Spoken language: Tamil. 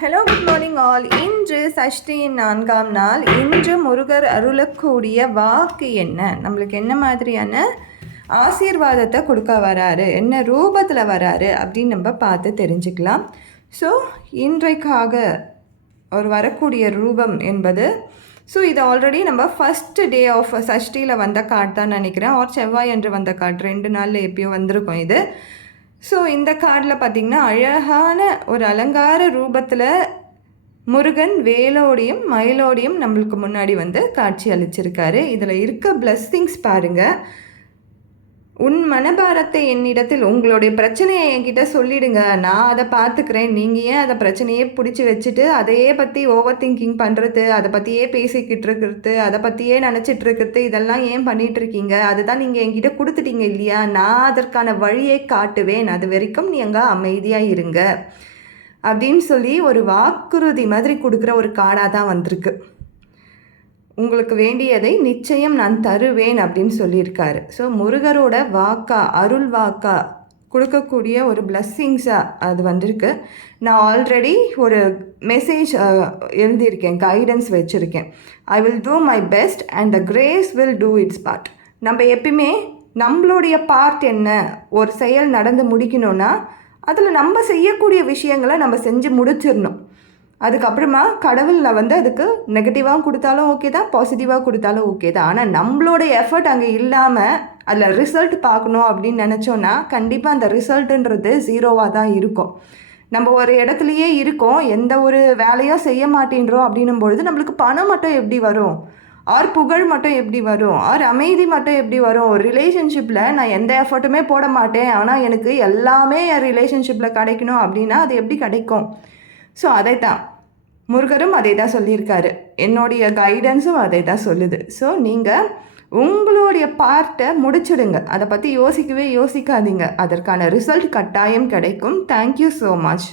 ஹலோ குட் மார்னிங் ஆல் இன்று சஷ்டியின் நான்காம் நாள். இன்று முருகர் அருளக்கூடிய வாக்கு என்ன? நம்மளுக்கு என்ன மாதிரியான ஆசீர்வாதத்தை கொடுக்க வராரு? என்ன ரூபத்தில் வராரு? அப்படின்னு நம்ம பார்த்து தெரிஞ்சுக்கலாம். ஸோ இன்றைக்காக ஒரு வரக்கூடிய ரூபம் என்பது ஸோ இது ஆல்ரெடி நம்ம ஃபஸ்ட்டு டே ஆஃப் சஷ்டியில் வந்த கார்டு தான் நினைக்கிறேன். ஆர் செவ்வாய் என்று வந்த கார்டு. ரெண்டு நாளில் எப்பயோ வந்திருக்கும் இது. ஸோ இந்த கார்டில் பார்த்திங்கன்னா அழகான ஒரு அலங்கார ரூபத்தில் முருகன் வேலோடையும் மயிலோடையும் நம்மளுக்கு முன்னாடி வந்து காட்சி அளிச்சிருக்காரு. இதில் இருக்க பிளஸ்ஸிங்ஸ் பாருங்கள் உன் மனபாரத்தை என்னிடத்தில் உங்களுடைய பிரச்சனையை என்கிட்ட சொல்லிடுங்க. நான் அதை பார்த்துக்கிறேன். நீங்கள் ஏன் அதை பிரச்சனையே பிடிச்சி வச்சுட்டு அதையே பற்றி ஓவர் திங்கிங் பண்ணுறது அதை பற்றியே பேசிக்கிட்டு இருக்கிறது அதை பற்றியே நினச்சிட்டு இருக்கிறது இதெல்லாம் ஏன் பண்ணிகிட்டு இருக்கீங்க? அதுதான் நீங்கள் என்கிட்ட கொடுத்துட்டீங்க இல்லையா? நான் அதற்கான வழியை காட்டுவேன். அது வரைக்கும் நீங்கள் அமைதியாக இருங்க. அப்படின்னு சொல்லி ஒரு வாக்குறுதி மாதிரி கொடுக்குற ஒரு காடாக தான் வந்திருக்கு. உங்களுக்கு வேண்டியதை நிச்சயம் நான் தருவேன் அப்படின்னு சொல்லியிருக்காரு. ஸோ முருகரோட வாக்கா அருள் வாக்கா கொடுக்கக்கூடிய ஒரு பிளஸ்ஸிங்ஸாக அது வந்திருக்கு. நான் ஆல்ரெடி ஒரு மெசேஜ் எழுதியிருக்கேன் கைடன்ஸ் வச்சுருக்கேன். I will do my best and the grace will do its part நம்ம எப்பயுமே நம்மளுடைய பார்ட் என்ன ஒரு செயல் நடந்து முடிக்கணும்னா அதில் நம்ம செய்யக்கூடிய விஷயங்களை நம்ம செஞ்சு முடிச்சிடணும். அதுக்கப்புறமா கடவுளில் வந்து அதுக்கு நெகட்டிவாக கொடுத்தாலும் ஓகே தான் பாசிட்டிவாக கொடுத்தாலும் ஓகே தான். ஆனால் நம்மளோட எஃபர்ட் அங்கே இல்லாமல் அதில் ரிசல்ட் பார்க்கணும் அப்படின்னு நினச்சோன்னா கண்டிப்பாக அந்த ரிசல்ட்டுன்றது ஜீரோவாக தான் இருக்கும். நம்ம ஒரு இடத்துலையே இருக்கோம் எந்த ஒரு வேலையும் செய்ய மாட்டேன்றோம் அப்படின்னும் பொழுது நம்மளுக்கு பணம் மட்டும் எப்படி வரும்? ஆர் புகழ் மட்டும் எப்படி வரும்? ஆர் அமைதி மட்டும் எப்படி வரும்? ஒரு ரிலேஷன்ஷிப்பில் நான் எந்த எஃபர்ட்டுமே போட மாட்டேன். ஆனால் எனக்கு எல்லாமே என் ரிலேஷன்ஷிப்பில் கிடைக்கணும் அப்படின்னா அது எப்படி கிடைக்கும்? ஸோ அதை தான் முருகரும் அதை தான் சொல்லியிருக்காரு. என்னுடைய கைடன்ஸும் அதை தான் சொல்லுது. ஸோ நீங்கள் உங்களுடைய பார்ட்டை முடிச்சிடுங்க. அதை பற்றி யோசிக்கவே யோசிக்காதீங்க. அதற்கான ரிசல்ட் கட்டாயம் கிடைக்கும். Thank you so much